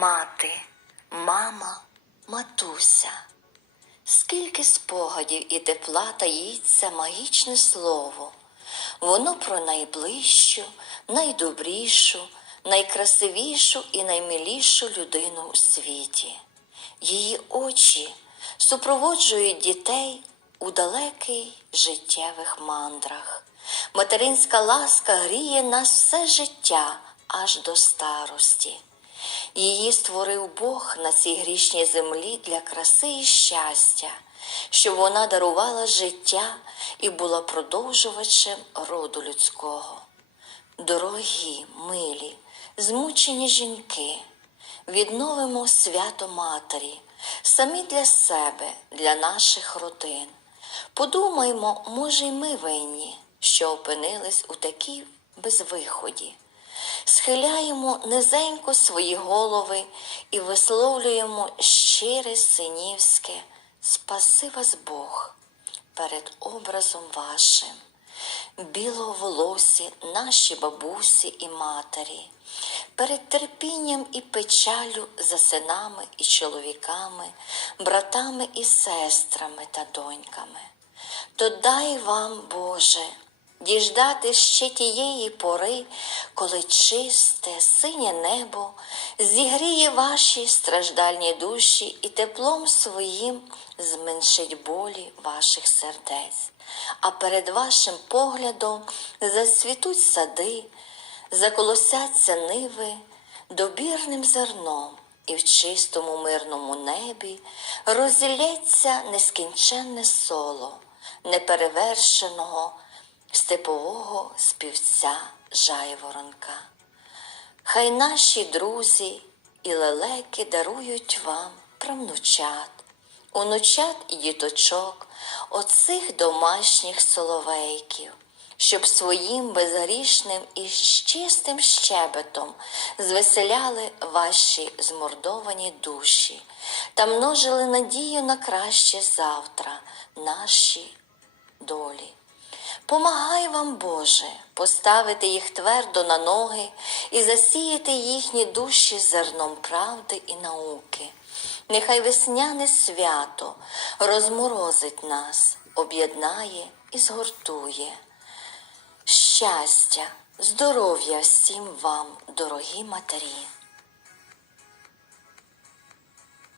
Мати, мама, матуся. Скільки спогадів і тепла таїться магічне слово. Воно про найближчу, найдобрішу, найкрасивішу і наймилішу людину у світі. Її очі супроводжують дітей у далекий життєвих мандрах. Материнська ласка гріє нас все життя аж до старості. Її створив Бог на цій грішній землі для краси і щастя, щоб вона дарувала життя і була продовжувачем роду людського. Дорогі, милі, змучені жінки, відновимо свято Матері, самі для себе, для наших родин. Подумаймо, може, й ми винні, що опинились у такій безвиході. Схиляємо низенько свої голови і висловлюємо щире синівське Спаси вас Бог перед образом вашим біловолосі наші бабусі і матері, перед терпінням і печалю за синами і чоловіками, братами і сестрами та доньками. То дай вам, Боже, діждати ще тієї пори, коли чисте, синє небо зігріє ваші страждальні душі і теплом своїм зменшить болі ваших сердець, а перед вашим поглядом зацвітуть сади, заколосяться ниви добірним зерном. І в чистому мирному небі розілється нескінченне соло неперевершеного степового співця жайворонка. Хай наші друзі і лелеки дарують вам правнучат, онучат і діточок, оцих домашніх соловейків, щоб своїм безгрішним і чистим щебетом звеселяли ваші змордовані душі та множили надію на краще завтра наші долі. Помагай вам, Боже, поставити їх твердо на ноги і засіяти їхні душі зерном правди і науки. Нехай весняне свято розморозить нас, об'єднає і згуртує. Щастя, здоров'я всім вам, дорогі матері!